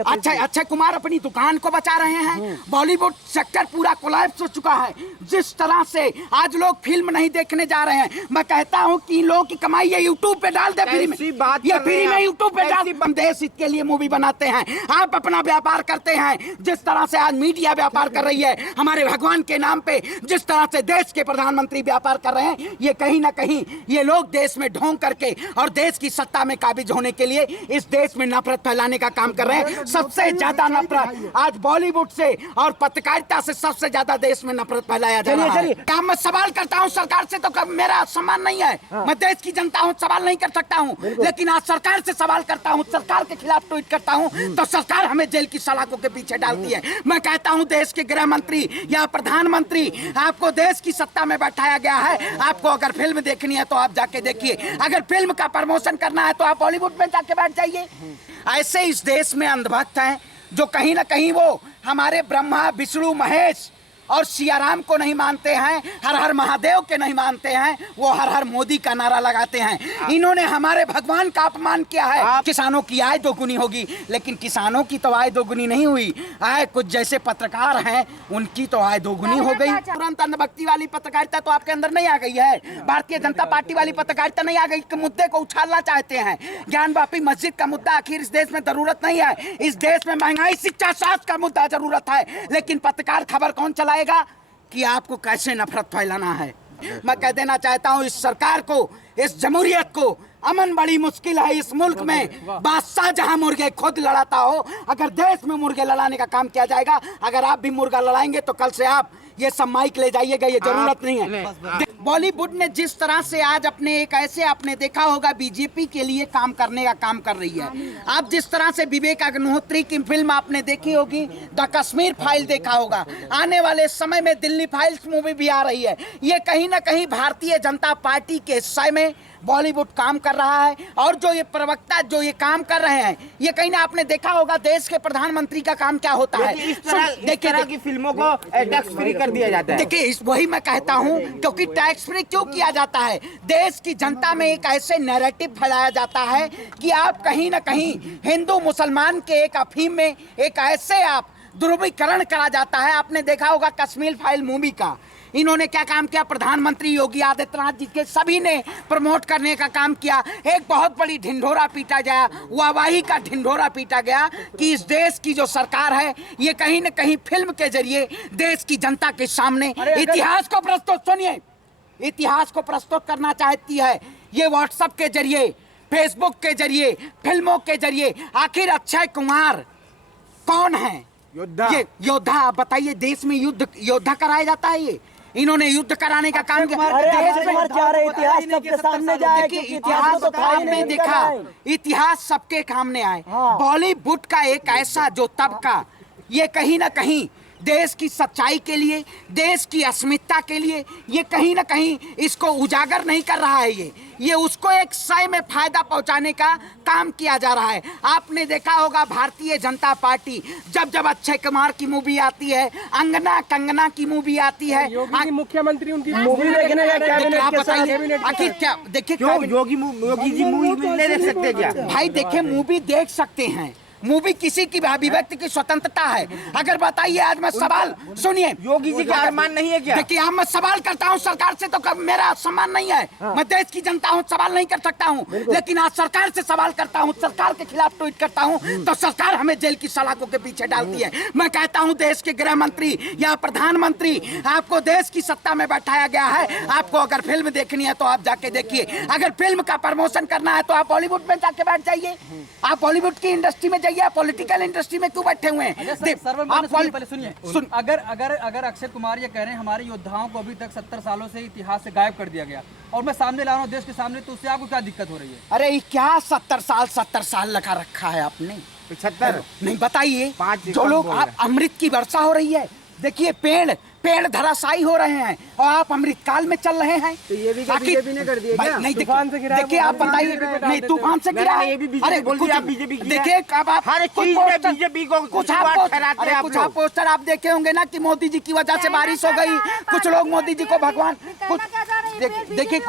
अक्षय कुमार अपनी दुकान को बचा रहे हैं। बॉलीवुड सेक्टर पूरा कोलैप्स हो चुका है। जिस तरह से आज लोग फिल्म नहीं देखने जा रहे हैं, मैं कहता हूं कि इन लोगों की कमाई ये यूट्यूब पे डाल दे, फ्री में ये फ्री में यूट्यूब पे डाल। हम देश हित के लिए मूवी बनाते हैं, आप अपना व्यापार करते हैं। जिस तरह से आज मीडिया व्यापार कर रही है हमारे भगवान के नाम पे, जिस तरह से देश के प्रधानमंत्री व्यापार कर रहे हैं, ये कहीं ना कहीं ये लोग देश में ढोंग करके और देश की सत्ता में काबिज होने के लिए इस देश में नफरत फैलाने का काम कर रहे हैं। सबसे ज्यादा नफरत आज बॉलीवुड से और पत्रकारिता से सबसे ज्यादा देश में नफरत फैलाया जा रहा है। क्या मैं सवाल करता हूं सरकार से, तो मेरा सम्मान नहीं है, मैं देश की जनता हूं, सवाल नहीं कर सकता हूं, लेकिन आज सरकार से सवाल करता हूं, सरकार के खिलाफ ट्वीट करता हूं तो सरकार हमें जेल की सलाखों के पीछे डालती है। मैं कहता हूं देश के गृह मंत्री या प्रधानमंत्री, आपको देश की सत्ता में बैठाया गया है, आपको अगर फिल्म देखनी है तो आप जाके देखिए, अगर फिल्म का प्रमोशन करना है तो आप बॉलीवुड में जाके बैठ जाइए। ऐसे इस देश में अंधभक्त हैं जो कहीं ना कहीं वो हमारे ब्रह्मा विष्णु महेश और सियाराम को नहीं मानते हैं, हर हर महादेव के नहीं मानते हैं, वो हर हर मोदी का नारा लगाते हैं। इन्होंने हमारे भगवान का अपमान किया है। किसानों की आय दोगुनी होगी, लेकिन किसानों की तो आय दोगुनी नहीं हुई, आय कुछ जैसे पत्रकार हैं उनकी तो आय दोगुनी हो गई। तुरंत अंधभक्ति वाली पत्रकारिता तो आपके अंदर नहीं आ गई है, भारतीय जनता पार्टी वाली पत्रकारिता नहीं आ गई, मुद्दे को उछालना चाहते हैं। ज्ञानवापी मस्जिद का मुद्दा आखिर इस देश में जरूरत नहीं है, इस देश में महंगाई शिक्षा स्वास्थ्य का मुद्दा जरूरत है, लेकिन पत्रकार खबर कौन चलाएगा कि आपको कैसे नफरत फैलाना है। मैं कह देना चाहता हूं इस सरकार को, इस जमहूरियत को, अमन बड़ी मुश्किल है इस मुल्क में। बादशाह जहां मुर्गे खुद लड़ाता हो, अगर देश में मुर्गे लड़ाने का काम किया जाएगा, अगर आप भी मुर्गा लड़ाएंगे तो कल से आप ये सब माइक ले जाइएगा, ये जरूरत नहीं है। बॉलीवुड ने जिस तरह से आज अपने एक ऐसे, आपने देखा होगा बीजेपी के लिए काम करने का काम कर रही है। आप जिस तरह से विवेक अग्निहोत्री की फिल्म आपने देखी होगी, द कश्मीर फाइल देखा होगा, आने वाले समय में दिल्ली फाइल्स मूवी भी आ रही है। ये कहीं ना कहीं भारतीय जनता पार्टी के हिस्से में बॉलीवुड काम कर रहा है, और जो ये प्रवक्ता जो ये काम कर रहे हैं, ये कहीं ना आपने देखा होगा देश के प्रधानमंत्री का काम क्या होता है। इस तरह की फिल्मों को टैक्स फ्री कर दिया जाता है। देखिए वही मैं कहता हूं, क्योंकि टैक्स फ्री क्यों किया जाता है, देश की जनता में एक ऐसे नैरेटिव फैलाया जाता है कि आप कहीं ना कहीं हिंदू मुसलमान के एक अफीम में एक ऐसे आप ध्रुवीकरण करा जाता है। आपने देखा होगा कश्मीर फाइल मूवी का इन्होंने क्या काम किया, प्रधानमंत्री योगी आदित्यनाथ जी के सभी ने प्रमोट करने का काम किया। एक बहुत बड़ी ढिंढोरा पीटा गया, वाहवाही का ढिंढोरा पीटा गया कि इस देश की जो सरकार है ये कहीं न कहीं फिल्म के जरिए देश की जनता के सामने इतिहास को प्रस्तुत, सुनिए, इतिहास को प्रस्तुत करना चाहती है। ये व्हाट्सएप के जरिए, फेसबुक के जरिए, फिल्मों के जरिए। आखिर अक्षय कुमार कौन है? ये योद्धा। आप बताइए, देश में युद्ध योद्धा कराया जाता है, ये इन्होंने युद्ध कराने का काम किया। इतिहास तो आपने देखा, इतिहास सबके सामने आए। बॉलीवुड का एक ऐसा जो तबका ये कहीं ना कहीं देश की सच्चाई के लिए, देश की अस्मिता के लिए, ये कहीं ना कहीं इसको उजागर नहीं कर रहा है। ये उसको एक सय में फायदा पहुंचाने का काम किया जा रहा है। आपने देखा होगा भारतीय जनता पार्टी जब जब अक्षय कुमार की मूवी आती है, अंगना कंगना की मूवी आती है, मुख्यमंत्री उनकी मूवी देखने आखिर क्या देखिए, योगी जी मूवी नहीं देख सकते क्या? भाई देखिए, मूवी देख सकते हैं, मूवी किसी की अभिव्यक्ति की स्वतंत्रता है। अगर बताइए, आज मैं सवाल सुनिए, योगी जी का अरमान नहीं है क्या? देखिए, अब मैं सवाल करता हूं सरकार से, तो मेरा सम्मान नहीं है, मैं देश की जनता हूं, सवाल नहीं कर सकता हूं, लेकिन आज सरकार से सवाल करता हूं, सरकार के खिलाफ ट्वीट करता हूं तो सरकार हमें जेल की सलाखों के पीछे डालती है। मैं कहता हूं देश के गृह मंत्री या प्रधानमंत्री, आपको देश की सत्ता में बैठाया गया है, आपको अगर फिल्म देखनी है तो आप जाके देखिए, अगर फिल्म का प्रमोशन करना है तो आप बॉलीवुड में जाके बैठ जाइए, आप बॉलीवुड की इंडस्ट्री में जाइए, पॉलिटिकल इंडस्ट्री में क्यों बैठे हुए हैं? पहले सुनिए, अगर अक्षय कुमार ये कह रहे हैं हमारे योद्धाओं को अभी तक 70 सालों से इतिहास से गायब कर दिया गया, और मैं सामने ला रहा हूँ देश के सामने, तो उससे आपको क्या दिक्कत हो रही है? अरे क्या 70 साल लगा रखा है आपने? 75 नहीं, बताइए। जो लोग अमृत की वर्षा हो रही है, देखिए पेड़ धराशायी हो रहे हैं और आप अमृत काल में चल रहे हैं। तो ये भी बीजेपी ने कर दिया क्या? नहीं, देखिए आप बताइए, नहीं तूफान से गिरा है, अरे देखिए अब आप बीजेपी को कुछ आप पोस्टर आप देखे होंगे ना कि मोदी जी की वजह से बारिश हो गई, कुछ लोग मोदी जी को भगवान, देखिए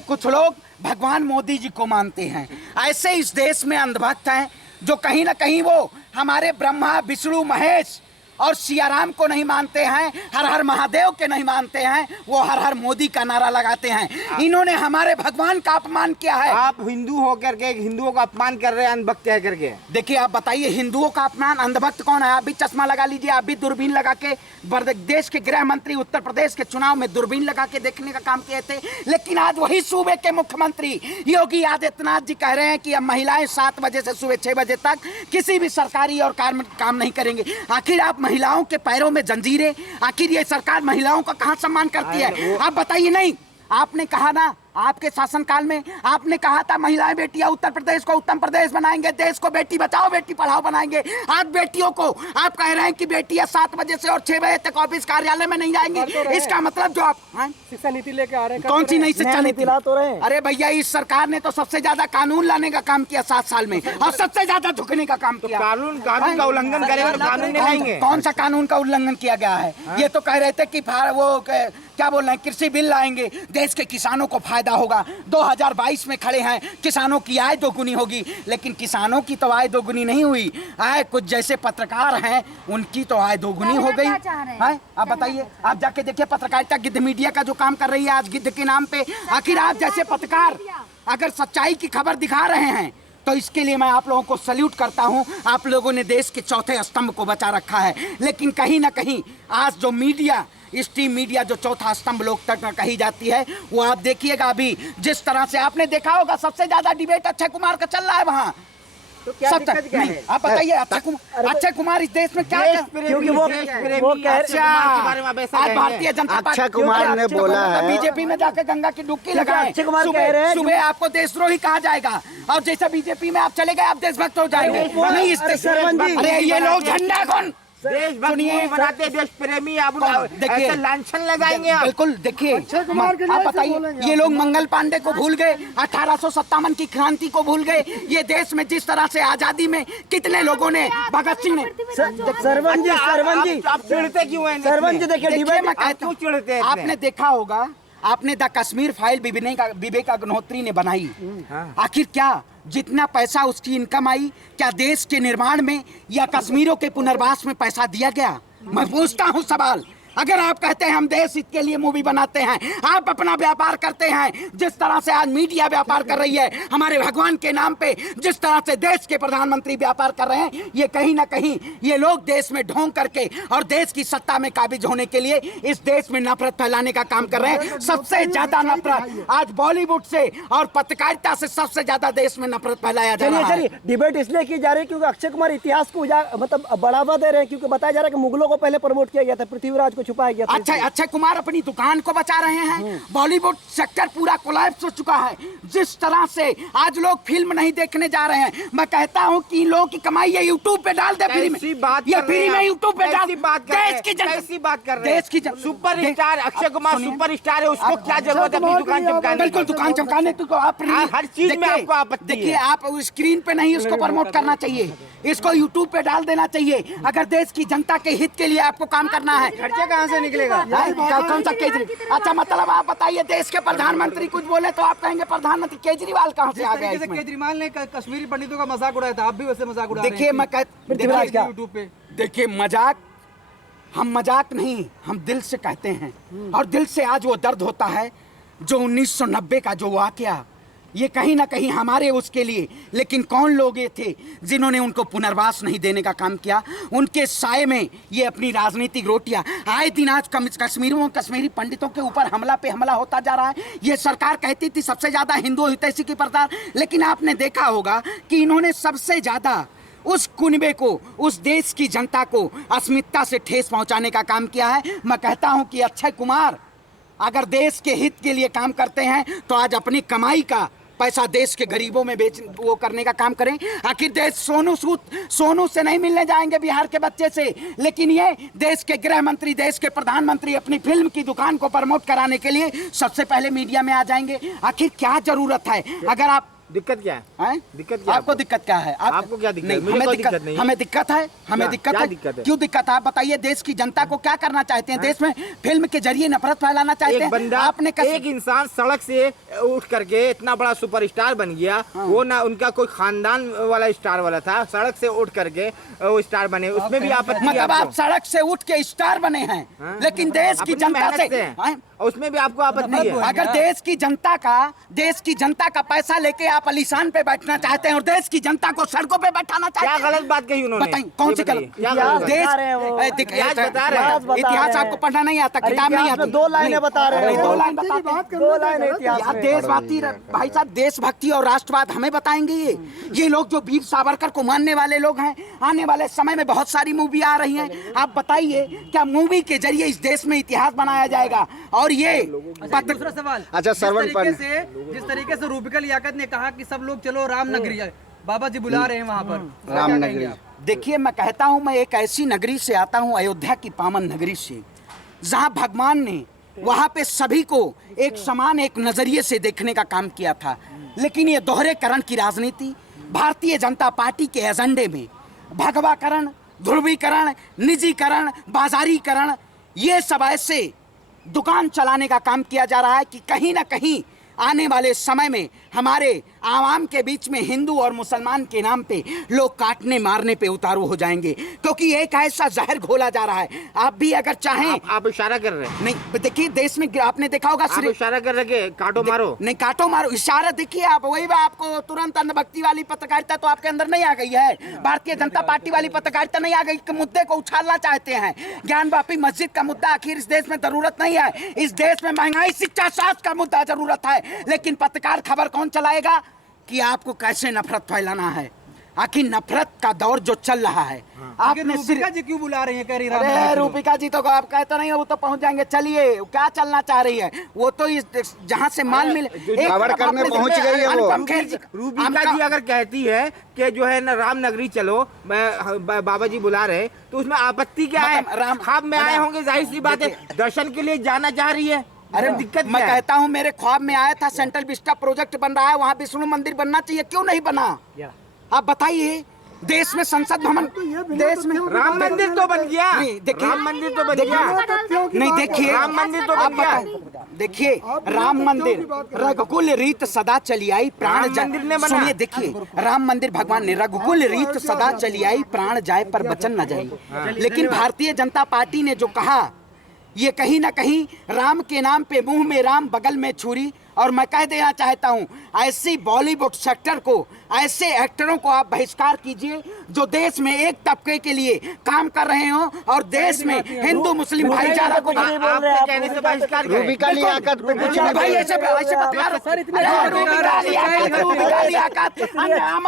कुछ लोग भगवान मोदी जी को मानते हैं। ऐसे इस देश में अंधभक्त हैं जो कहीं ना कहीं वो हमारे ब्रह्मा विष्णु महेश और सियाराम को नहीं मानते हैं, हर हर महादेव के नहीं मानते हैं, वो हर हर मोदी का नारा लगाते हैं। इन्होंने हमारे भगवान का अपमान किया है। आप हिंदू होकर के हिंदुओं का अपमान कर रहे हैं अंधभक्त कह करके। देखिए आप बताइए, हिंदुओं का अपमान, अंधभक्त कौन है? आप भी चश्मा लगा लीजिए, आप भी दूरबीन लगा के देश के गृह मंत्री उत्तर प्रदेश के चुनाव में दूरबीन लगा के देखने का काम किए थे। लेकिन आज वही सूबे के मुख्यमंत्री योगी आदित्यनाथ जी कह रहे हैं कि अब महिलाएं 7 बजे से सुबह 6 बजे तक किसी भी सरकारी और काम नहीं करेंगे। आखिर आप महिलाओं के पैरों में जंजीरें, आखिर ये सरकार महिलाओं का कहां सम्मान करती है? आप बताइए। नहीं, आपने कहा ना, आपके शासनकाल में आपने कहा था महिलाएं बेटियां उत्तर प्रदेश को उत्तम प्रदेश बनाएंगे, देश को बेटी बचाओ बेटी पढ़ाओ बनाएंगे। आज बेटियों को आप कह रहे हैं कि बेटियां 7 बजे से और 6 बजे तक ऑफिस कार्यालय में नहीं जाएंगी। इसका मतलब जो आप शिक्षा नीति लेके आ रहे हैं, कौन सी नई शिक्षा नीति ला तो रहे हैं? अरे भैया, इस सरकार ने तो सबसे ज्यादा कानून लाने का काम किया 7 साल में, और सबसे ज्यादा झुकने का काम किया। कानून का उल्लंघन करेगा तो कानून नहीं लाएंगे। कौन सा कानून का उल्लंघन किया गया है? ये तो कह रहे थे कि वो क्या बोल रहे हैं, कृषि बिल लाएंगे, देश के किसानों को फायदा होगा। 2022 में खड़े हैं, किसानों की आय दोगुनी होगी। लेकिन किसानों की तो आय दोगुनी नहीं हुई, आय कुछ जैसे पत्रकार हैं उनकी तो आय दोगुनी हो गई है। आप बताइए, आप जाके देखिए पत्रकारिता गिद्ध मीडिया का जो काम कर रही है आज गिद्ध के नाम पे। आखिर आप जैसे पत्रकार अगर सच्चाई की खबर दिखा रहे हैं तो इसके लिए मैं आप लोगों को सल्यूट करता हूं। आप लोगों ने देश के चौथे स्तंभ को बचा रखा है। लेकिन कहीं ना कहीं आज जो मीडिया, स्ट्रीम मीडिया जो चौथा स्तंभ लोकतंत्र कही जाती है, वो आप देखिएगा अभी जिस तरह से आपने देखा होगा सबसे ज्यादा डिबेट अक्षय कुमार का चल रहा है वहाँ। तो क्या दिक्कत क्या है? आप बताइए, अक्षय कुमार इस देश में क्या क्योंकि वो अच्छा, आज भारतीय जनता पार्टी अक्षय कुमार ने बोला है बीजेपी में जाकर गंगा की डुबकी लगाएं। अक्षय कुमार कह रहे हैं सुबह आपको देशद्रोही कहा जाएगा और जैसे बीजेपी में आप चले गए आप देशभक्त हो जाएंगे। नहीं, अरे ये लोग झंडा कौन सुनिए बनाते देश प्रेमी, आप देखिए लांछन लगाएंगे। बिल्कुल, देखिए आप बताइए, ये लोग मंगल पांडे को भूल गए, 1857 की क्रांति को भूल गए। ये देश में जिस तरह से आजादी में कितने लोगों ने, भगत सिंह ने। सरवन जी आप चिढ़ते क्यों हैं? सरवन जी देखिए, मैं कहता हूं, आपने देखा होगा, आपने द कश्मीर फाइल विवेक अग्निहोत्री ने बनाई। आखिर क्या जितना पैसा उसकी इनकम आई, क्या देश के निर्माण में या कश्मीरों के पुनर्वास में पैसा दिया गया? मैं पूछता हूं सवाल। अगर आप कहते हैं हम देश हित के लिए मूवी बनाते हैं, आप अपना व्यापार करते हैं जिस तरह से आज मीडिया व्यापार कर रही है, हमारे भगवान के नाम पे जिस तरह से देश के प्रधानमंत्री व्यापार कर रहे हैं, ये कहीं ना कहीं ये लोग देश में ढोंग करके और देश की सत्ता में काबिज होने के लिए इस देश में नफरत फैलाने का काम कर रहे हैं। सबसे ज्यादा नफरत आज बॉलीवुड से और पत्रकारिता से सबसे ज्यादा देश में नफरत फैलाया जा रहा है। चलिए डिबेट इसलिए की जा रही है क्योंकि अक्षय कुमार इतिहास को मतलब बढ़ावा दे रहे हैं, क्योंकि बताया जा रहा है कि मुगलों को पहले प्रमोट किया गया था, पृथ्वीराज को छुपाया गया था। अच्छा, अक्षय कुमार अपनी दुकान को बचा रहे हैं। बॉलीवुड सेक्टर पूरा कोलैप्स हो चुका है। जिस तरह से आज लोग फिल्म नहीं देखने जा रहे हैं, मैं कहता हूं कि इन लोगों की कमाई ये यूट्यूब पे डाल दे, फ्री में यूट्यूब पे डाल। देश की बात कर रहे हैं, देश की super star Akshay Kumar super star है, उसको क्या जरूरत है अपनी दुकान चमकाने? बिल्कुल, दुकान चमकाने तो आप हर चीज में आपको आपत्ति है। देखिए, आप स्क्रीन पे नहीं उसको प्रमोट करना चाहिए, इसको यूट्यूब पे डाल देना चाहिए। अगर देश की जनता के हित के लिए आपको काम करना है, खर्चा कहाँ से निकलेगा? कौन सा केजरीवाल? अच्छा, मतलब आप बताइए, देश के प्रधानमंत्री कुछ बोले तो आप कहेंगे प्रधानमंत्री केजरीवाल कहाँ से आ गए? केजरीवाल ने कश्मीरी पंडितों का मजाक उड़ाया था, आप भी वैसे मजाक उड़ा रहे हैं। देखिए, मैं यूट्यूब पे देखिए, हम मजाक नहीं, हम दिल से कहते हैं। और दिल से आज वो दर्द होता है जो 1990 का जो वाकया, ये कहीं ना कहीं हमारे उसके लिए। लेकिन कौन लोग ये थे जिन्होंने उनको पुनर्वास नहीं देने का काम किया? उनके साए में ये अपनी राजनीतिक रोटियां आए दिन आज कश्मीरी पंडितों के ऊपर हमला पे हमला होता जा रहा है। ये सरकार कहती थी सबसे ज्यादा हिंदू हितैषी की प्रचार, लेकिन आपने देखा होगा कि इन्होंने सबसे ज्यादा उस कुनबे को, उस देश की जनता को अस्मिता से ठेस पहुंचाने का काम किया है। मैं कहता हूं कि अक्षय कुमार अगर देश के हित के लिए काम करते हैं तो आज अपनी कमाई का पैसा देश के गरीबों में वो करने का काम करें। आखिर देश सोनू से नहीं मिलने जाएंगे बिहार के बच्चे से, लेकिन ये देश के गृह मंत्री, देश के प्रधानमंत्री अपनी फिल्म की दुकान को प्रमोट कराने के लिए सबसे पहले मीडिया में आ जाएंगे। आखिर क्या जरूरत है? अगर आप दिक्कत क्या है? हैं? दिक्कत क्या है आपको दिक्कत क्या है? आपको क्या दिक्कत है? नहीं, मुझे हमें कोई दिक्कत दिक्कत नहीं है। हमें दिक्कत है, हमें दिक्कत क्या है। दिक्कत है? क्यों दिक्कत है? आप बताइए, देश की जनता को क्या करना चाहते हैं? देश में फिल्म के जरिए नफरत फैलाना चाहते एक हैं। बंदा, आपने एक इंसान सड़क से उठ करके इतना बड़ा सुपरस्टार बन गया। वो ना उनका कोई खानदान वाला स्टार वाला था, सड़क से उठ करके वो स्टार बने, उसमें भी आपत्ति है मतलब आप आपको? सड़क से उठ के स्टार बने हैं, लेकिन देश की अपनी जनता मेहनत से हैं। उसमें भी आपको आपत्ति है? अगर देश की जनता का पैसा लेके आप अलीशान पे बैठना चाहते हैं और देश की जनता को सड़कों पे बैठाना चाहते क्या हैं, गलत बात कही उन्होंने? बताइए कौन सी ये गलत? बताइए, क्या गलत बात? देश बता रहे हैं वो। इतिहास बता रहे हैं। इतिहास आपको पढ़ना नहीं आता, अरे किताब नहीं इतिहास में आती। 2 लाइनें बता रहे नहीं, हैं। 2 लाइन बताते हैं। 2 लाइन इतिहास यार में। देशभक्ति, भाई साहब, देशभक्ति और राष्ट्रवाद हमें बताएंगे ये लोग जो वीर सावरकर को मानने वाले लोग हैं। आने वाले समय में बहुत सारी मूवी आ रही हैं। आप बताइए, क्या मूवी के जरिए इस देश में इतिहास बनाया जाएगा? और ये दूसरा सवाल, अच्छा, श्रवण जिस तरीके से रूबिका लियाकत ने कहा कि सब लोग चलो राम नगरी, बाबा जी बुला रहे हैं वहाँ पर, तो क्या कहेंगे आप? देखिए, मैं कहता हूँ, मैं एक ऐसी नगरी से आता हूँ, अयोध्या की पावन नगरी से, जहाँ भगवान ने वहाँ पे सभी को एक समान, एक नजरिए से देखने का काम किया था। लेकिन ये दोहरेकरण की राजनीति, भारतीय जनता पार्टी के एजेंडे में भगवाकरण, ध्रुवीकरण, निजीकरण, बाजारीकरण, ये सब ऐसे दुकान चलाने का काम किया जा रहा है कि कहीं ना कहीं आने वाले समय में हमारे आवाम के बीच में हिंदू और मुसलमान के नाम पे लोग काटने मारने पे उतारू हो जाएंगे, क्योंकि एक ऐसा जहर घोला जा रहा है। आप भी अगर चाहें, आप इशारा कर रहे हैं? नहीं, देखिए, देश में आपने देखा होगा, आप इशारा कर रहे हैं काटो मारो? नहीं, काटो मारो इशारा, देखिए आप, वही आपको तुरंत अंधभक्ति वाली पत्रकारिता तो आपके अंदर नहीं आ गई है। भारतीय जनता पार्टी वाली पत्रकारिता नहीं आ गई कि मुद्दे को उछालना चाहते हैं। ज्ञान वापी मस्जिद का मुद्दा आखिर इस देश में जरूरत नहीं है। इस देश में महंगाई, शिक्षा, स्वास्थ्य का मुद्दा जरूरत है। लेकिन पत्रकार खबर कौन चलाएगा कि आपको कैसे नफरत फैलाना है? आखिर नफरत का दौर जो चल रहा है, आपने रूबिका जी क्यों बुला रही है? कह रही है अरे रूबिका जी तो आप कहते नहीं हो, वो तो पहुंच जाएंगे। चलिए, क्या चलना चाह रही है? वो तो इस जहां से माल मिले, कवर करने पहुंच गई है वो। रूबिका जी अगर कहती है कि जो है ना राम नगरी चलो, मैं बाबा जी बुला रहे, तो उसमें आपत्ति क्या है? ख्वाब में आए होंगे, जाहिर सी बात है, दर्शन के लिए जाना चाह रही है। अरे दिक्कत मैं कहता हूँ, मेरे ख्वाब में आया था, सेंट्रल विस्टा प्रोजेक्ट बन रहा है, वहाँ विष्णु मंदिर बनना चाहिए, क्यों नहीं बना? आप बताइए, देश में संसद भवन, देश में राम मंदिर तो बन गया। देखिए, राम मंदिर तो बन गया। नहीं, देखिए, राम मंदिर तो बन गया। देखिए, राम मंदिर, रघुकुल रीत सदा चली आई, प्राण राम मंदिर ने बना। सुनिए, देखिए, राम मंदिर भगवान ने, रघुकुल रीत सदा चली आई, प्राण जाए पर वचन न जाए। लेकिन भारतीय जनता पार्टी ने जो कहा, ये कहीं ना कहीं राम के नाम पे मुंह में राम, बगल में छुरी। और मैं कह देना चाहता हूँ, ऐसी बॉलीवुड सेक्टर को, ऐसे एक्टरों को आप बहिष्कार कीजिए जो देश में एक तबके के लिए काम कर रहे हो और देश में हिंदू मुस्लिम भाईचारा को आपके कहने से बहिष्कार करें। रूबिका लियाकत पे कुछ नहीं भाई, बोले। ऐसे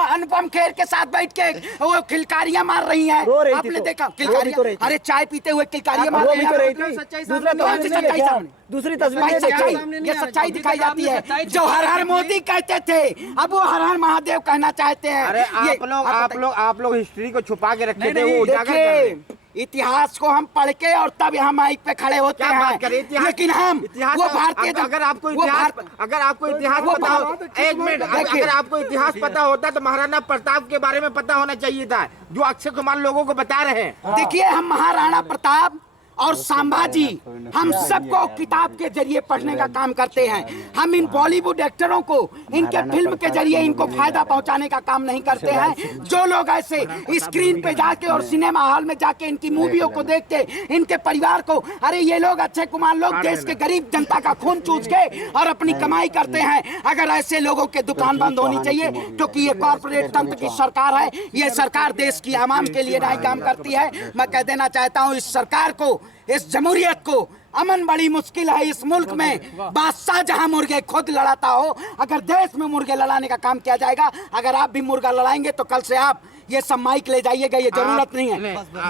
अनुपम खेर के साथ बैठ के वो किलकारियां मार रही हैं। रो रही थी आपने तो। देखा रो भी तो किलकारियां? रही थी। अरे चाय पीते हुए किलकारियां मार वो रही भी तो रही हैं। थी। दूसरा कौन सी सच्चाई सामने? दूसरी तस्वीर भाई, नहीं सच्चाई, दिखाई। ये सच्चाई दिखाई जाती है। सच्चाई जो हर हर मोदी कहते थे, अब वो हर हर महादेव कहना चाहते हैं। अरे ये- आप लोग हिस्ट्री को छुपा के रखे थे, वो उजागर कर रहे हैं। देखिए, इतिहास को हम पढ़ के और तब यहाँ माइक पे खड़े होते क्या हैं। बात करें इतिहास? लेकिन हम इतिहास वो भारतीय अगर आपको वो इतिहास भारत- अगर आपको इतिहास वो पता हो, भारत- एक मिनट, देखिए। अगर आपको इतिहास पता होता तो महाराणा प्रताप के बारे में पता होना चाहिए था, जो अक्षय कुमार लोगों को बता रहे हैं। देखिए, हम महाराणा प्रताप और संभाजी, हम सबको किताब के जरिए पढ़ने का काम करते हैं। हम इन बॉलीवुड एक्टरों को इनके फिल्म के जरिए इनको फायदा पहुंचाने का काम नहीं करते हैं। जो लोग ऐसे स्क्रीन पे जाके और सिनेमा हॉल में जाके इनकी मूवियों को देखते, इनके परिवार को, अरे ये लोग, अक्षय कुमार लोग देश के गरीब जनता का खून चूस के और अपनी कमाई करते हैं। अगर ऐसे लोगों के दुकान बंद होनी चाहिए, क्योंकि ये कॉर्पोरेट तंत्र की सरकार है। ये सरकार देश की आवाम के लिए नहीं काम करती है। मैं कह देना चाहता हूँ, इस सरकार को, इस जमहूरियत को अमन बड़ी मुश्किल है। इस मुल्क में बादशाह जहां मुर्गे खुद लड़ाता हो, अगर देश में मुर्गे लड़ाने का काम किया जाएगा, अगर आप भी मुर्गा लड़ाएंगे तो कल से आप ये सब माइक ले जाइएगा, ये जरूरत नहीं है।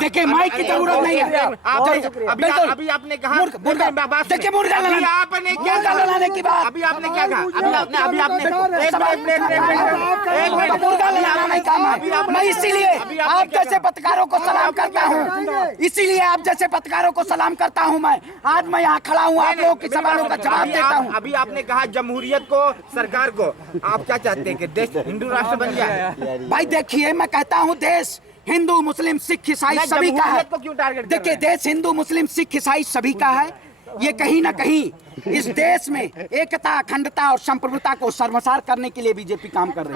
देखिए माइक की जरूरत नहीं है। अभी आपने कहा देखिए मुर्गा आपने क्या लड़ाने की बात, अभी आपने क्या कहा? अभी आपने मुर्गा लड़ाना नहीं काम है। मैं इसीलिए आप जैसे पत्रकारों को सलाम करता हूँ, इसीलिए आप जैसे पत्रकारों को सलाम करता हूँ। मैं आज मैं यहाँ खड़ा हूँ, आप लोगों के सवालों का जवाब देता हूँ। अभी आपने कहा जमहूरियत को, सरकार को, आप क्या चाहते हैं कि देश हिंदू राष्ट्र बन जाए? भाई देखिए मैं कहता हूँ देश हिंदू मुस्लिम सिख ईसाई सभी का है। को क्यों टारगेट? देखिए देश हिंदू मुस्लिम सिख ईसाई सभी का है। ये कहीं ना कहीं इस देश में एकता, अखंडता और संप्रभुता को शर्मसार करने के लिए बीजेपी काम कर रही है।